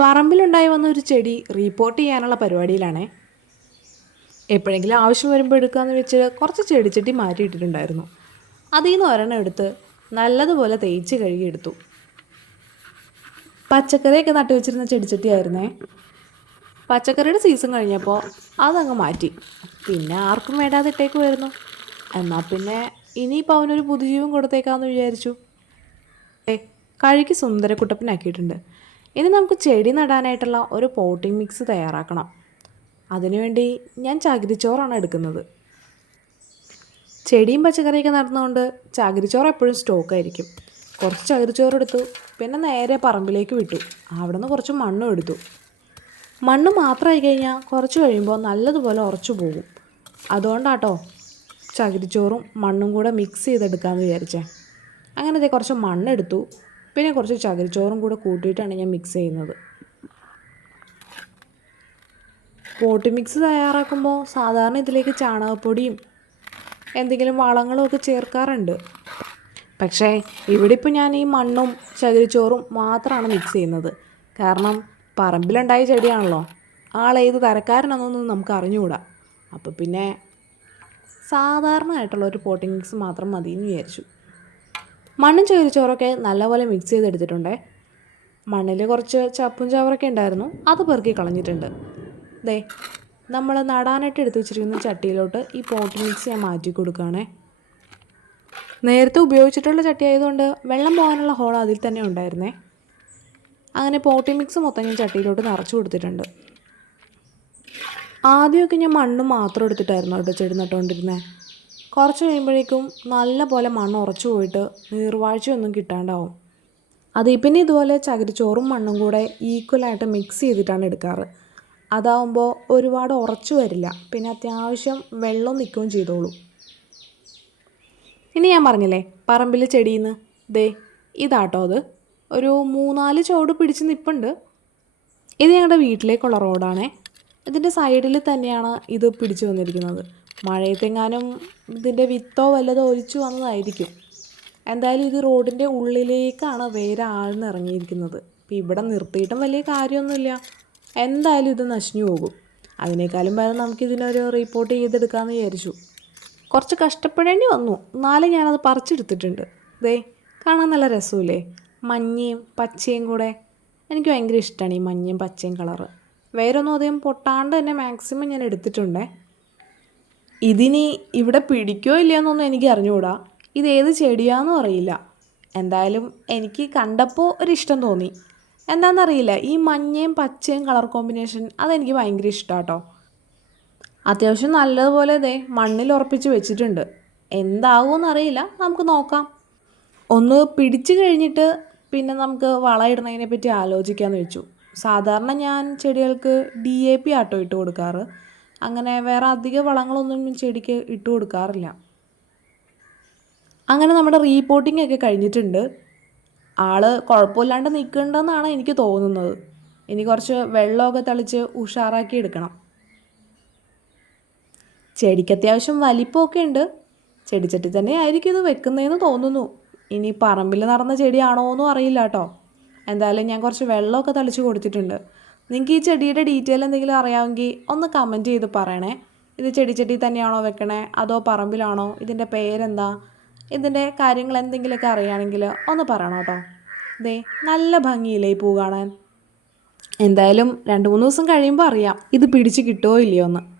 പറമ്പിലുണ്ടായി വന്ന ഒരു ചെടി റീപ്പോർട്ട് ചെയ്യാനുള്ള പരിപാടിയിലാണേ. എപ്പോഴെങ്കിലും ആവശ്യം വരുമ്പോൾ എടുക്കാമെന്ന് വെച്ച് കുറച്ച് ചെടിച്ചട്ടി മാറ്റിയിട്ടിട്ടുണ്ടായിരുന്നു അതിൽ നിന്ന് ഒരെണ്ണം എടുത്ത് നല്ലതുപോലെ തേച്ച് കഴുകിയെടുത്തു പച്ചക്കറിയൊക്കെ നട്ടു വെച്ചിരുന്ന ചെടിച്ചട്ടിയായിരുന്നേ പച്ചക്കറിയുടെ സീസൺ കഴിഞ്ഞപ്പോൾ അതങ്ങ് മാറ്റി. പിന്നെ ആർക്കും വേണ്ടാതെ ഇട്ടേക്ക് വരുന്നു. എന്നാൽ പിന്നെ ഇനിയിപ്പോൾ അവനൊരു പുതുജീവൻ കൊടുത്തേക്കാമെന്ന് വിചാരിച്ചു. ഏ കഴുകി സുന്ദരക്കുട്ടപ്പനാക്കിയിട്ടുണ്ട്. ഇനി നമുക്ക് ചെടി നടാനായിട്ടുള്ള ഒരു പോട്ടിംഗ് മിക്സ് തയ്യാറാക്കണം. അതിനുവേണ്ടി ഞാൻ ചകിരിച്ചോറാണ് എടുക്കുന്നത്. ചെടിയും പച്ചക്കറിയൊക്കെ നടന്നുകൊണ്ട് ചകിരിച്ചോറ് എപ്പോഴും സ്റ്റോക്കായിരിക്കും കുറച്ച് ചകിരിച്ചോറ് എടുത്തു പിന്നെ നേരെ പറമ്പിലേക്ക് വിട്ടു. അവിടെ നിന്ന് കുറച്ച് മണ്ണും എടുത്തു. മണ്ണ് മാത്രമായി കഴിഞ്ഞാൽ കുറച്ച് കഴിയുമ്പോൾ നല്ലതുപോലെ ഉറച്ചു പോകും. അതുകൊണ്ടാട്ടോ ചകിരിച്ചോറും മണ്ണും കൂടെ മിക്സ് ചെയ്തെടുക്കാമെന്ന് വിചാരിച്ചേ. അങ്ങനെ ദേ കുറച്ച് മണ്ണെടുത്തു. പിന്നെ കുറച്ച് ചകിരിച്ചോറും കൂടെ കൂട്ടിയിട്ടാണ് ഞാൻ മിക്സ് ചെയ്യുന്നത്. പോട്ടി മിക്സ് തയ്യാറാക്കുമ്പോൾ സാധാരണ ഇതിലേക്ക് ചാണകപ്പൊടിയും എന്തെങ്കിലും വളങ്ങളും ഒക്കെ ചേർക്കാറുണ്ട്. പക്ഷേ ഇവിടെ ഇപ്പോൾ ഞാൻ ഈ മണ്ണും ചകിരിച്ചോറും മാത്രമാണ് മിക്സ് ചെയ്യുന്നത്. കാരണം പറമ്പിലുണ്ടായ ചെടിയാണല്ലോ. ആളേത് തരക്കാരനാണെന്നൊന്നും നമുക്ക് അറിഞ്ഞുകൂടാ അപ്പോൾ പിന്നെ സാധാരണ ആയിട്ടുള്ള ഒരു പോട്ടിംഗ് മിക്സ് മാത്രം മതി എന്ന് വിചാരിച്ചു. മണ്ണും ചകിരിച്ചോറൊക്കെ നല്ലപോലെ മിക്സ് ചെയ്തെടുത്തിട്ടുണ്ടേ. മണ്ണിൽ കുറച്ച് ചപ്പും ചവറൊക്കെ ഉണ്ടായിരുന്നു. അത് പെറുക്കി കളഞ്ഞിട്ടുണ്ട്. ദേ നമ്മൾ നടാനായിട്ട് എടുത്തു വെച്ചിരിക്കുന്ന ചട്ടിയിലോട്ട് ഈ പോട്ട് മിക്സ് ഞാൻ മാറ്റി കൊടുക്കുകയാണേ. നേരത്തെ ഉപയോഗിച്ചിട്ടുള്ള ചട്ടി ആയതുകൊണ്ട് വെള്ളം പോകാനുള്ള ഹോൾ അതിൽ തന്നെ ഉണ്ടായിരുന്നേ. അങ്ങനെ പോട്ടി മിക്സ് മൊത്തം ഞാൻ ചട്ടിയിലോട്ട് നിറച്ചു കൊടുത്തിട്ടുണ്ട്. ആദ്യമൊക്കെ ഞാൻ മണ്ണ് മാത്രം എടുത്തിട്ടായിരുന്നു കേട്ടോ ചെടി നട്ടുകൊണ്ടിരുന്നത് കുറച്ച് കഴിയുമ്പോഴേക്കും നല്ല പോലെ മണ്ണ് ഉറച്ചു പോയിട്ട് നീർവാഴ്ചയൊന്നും കിട്ടാണ്ടാവും. അത് പിന്നെ ഇതുപോലെ ചകിരിച്ചോറും മണ്ണും കൂടെ ഈക്വലായിട്ട് മിക്സ് ചെയ്തിട്ടാണ് എടുക്കാറ്. അതാവുമ്പോൾ ഒരുപാട് ഉറച്ചു വരില്ല. പിന്നെ അത്യാവശ്യം വെള്ളം നിൽക്കുകയും ചെയ്തോളൂ. ഇനി ഞാൻ പറഞ്ഞില്ലേ പറമ്പിൽ നിന്ന് ദേ ഇതാട്ടോ അത്. ഒരു മൂന്നാൽ ചോട് പിടിച്ച് നിൽപ്പുണ്ട് ഇത് ഞങ്ങളുടെ വീട്ടിലേക്കുള്ള റോഡാണേ. ഇതിന്റെ സൈഡിൽ തന്നെയാണ് ഇത് പിടിച്ചു വന്നിരിക്കുന്നത്. മഴയത്തെങ്ങാനും ഇതിന്റെ വിത്തോ വല്ലതോ ഒലിച്ചു വന്നതായിരിക്കും. എന്തായാലും ഇത് റോഡിന്റെ ഉള്ളിലേക്കാണ് വേറെ ആഴ്ന്നിറങ്ങിയിരിക്കുന്നത്. ഇപ്പം ഇവിടെ നിർത്തിയിട്ടും വലിയ കാര്യമൊന്നുമില്ല. എന്തായാലും ഇത് നശിഞ്ഞു പോകും. അതിനേക്കാളും ഭേദം നമുക്കിതിനൊരു റിപ്പോർട്ട് ചെയ്തെടുക്കാമെന്ന് വിചാരിച്ചു. കുറച്ച് കഷ്ടപ്പെടേണ്ടി വന്നു. എന്നാലും ഞാനത് പറിച്ചെടുത്തിട്ടുണ്ട്. ദേ കാണാൻ നല്ല രസമില്ലേ? മഞ്ഞയും പച്ചയും കൂടെ. എനിക്ക് ഭയങ്കര ഇഷ്ടമാണ് ഈ മഞ്ഞയും പച്ചയും കളറ് വേറൊന്നും അധികം പൊട്ടാണ്ട് തന്നെ മാക്സിമം ഞാൻ എടുത്തിട്ടുണ്ടേ. ഇതിനി ഇവിടെ പിടിക്കോ ഇല്ലയോന്നൊന്നും എനിക്ക് അറിഞ്ഞുകൂടാ ഇത് ഏത് ചെടിയാണെന്നും അറിയില്ല. എന്തായാലും എനിക്ക് കണ്ടപ്പോൾ ഒരു ഇഷ്ടം തോന്നി. എന്താണെന്നറിയില്ല ഈ മഞ്ഞയും പച്ചയും കളർ കോമ്പിനേഷൻ അതെനിക്ക് ഭയങ്കര ഇഷ്ടമാട്ടോ അത്യാവശ്യം നല്ലതുപോലെ ഇതേ മണ്ണിൽ ഉറപ്പിച്ച് വെച്ചിട്ടുണ്ട്. എന്താവുമെന്ന് അറിയില്ല നമുക്ക് നോക്കാം. ഒന്ന് പിടിച്ചു കഴിഞ്ഞിട്ട് പിന്നെ നമുക്ക് വളമിടുന്നതിനെ പറ്റി ആലോചിക്കാമെന്ന് വെച്ചു. സാധാരണ ഞാൻ ചെടികൾക്ക് ഡി എ പി ആട്ടോ ഇട്ട് കൊടുക്കാറ്. അങ്ങനെ വേറെ അധിക വളങ്ങളൊന്നും ചെടിക്ക് ഇട്ട് കൊടുക്കാറില്ല. അങ്ങനെ നമ്മുടെ റീപോർട്ടിംഗ് ഒക്കെ കഴിഞ്ഞിട്ടുണ്ട്. ആൾ കുഴപ്പമില്ലാണ്ട് നിൽക്കുന്നുണ്ടെന്നാണ് എനിക്ക് തോന്നുന്നത്. ഇനി കുറച്ച് വെള്ളമൊക്കെ തളിച്ച് ഉഷാറാക്കി എടുക്കണം. ചെടിക്ക് അത്യാവശ്യം വലിപ്പമൊക്കെ ഉണ്ട്. ചെടിച്ചട്ടി തന്നെ ആയിരിക്കും ഇത് വെക്കുന്നതെന്ന് തോന്നുന്നു. ഇനി പറമ്പിൽ നടന്ന ചെടിയാണോ എന്നും അറിയില്ല കേട്ടോ. എന്തായാലും ഞാൻ കുറച്ച് വെള്ളമൊക്കെ തളിച്ച് കൊടുത്തിട്ടുണ്ട്. നിങ്ങൾക്ക് ഈ ചെടിയുടെ ഡീറ്റെയിൽ എന്തെങ്കിലും അറിയാമെങ്കിൽ ഒന്ന് കമന്റ് ചെയ്ത് പറയണേ. ഇത് ചെടി തന്നെയാണോ വെക്കണേ? അതോ പറമ്പിലാണോ? ഇതിന്റെ പേരെന്താ? ഇതിന്റെ കാര്യങ്ങൾ എന്തെങ്കിലുമൊക്കെ അറിയുകയാണെങ്കിൽ ഒന്ന് പറയണം കേട്ടോ. ദേ നല്ല ഭംഗിയില്ലേ ഈ പൂ കാണാൻ? എന്തായാലും രണ്ട് മൂന്ന് ദിവസം കഴിയുമ്പോൾ അറിയാം. ഇത് പിടിച്ച് കിട്ടുമോ ഇല്ലയോ എന്ന്.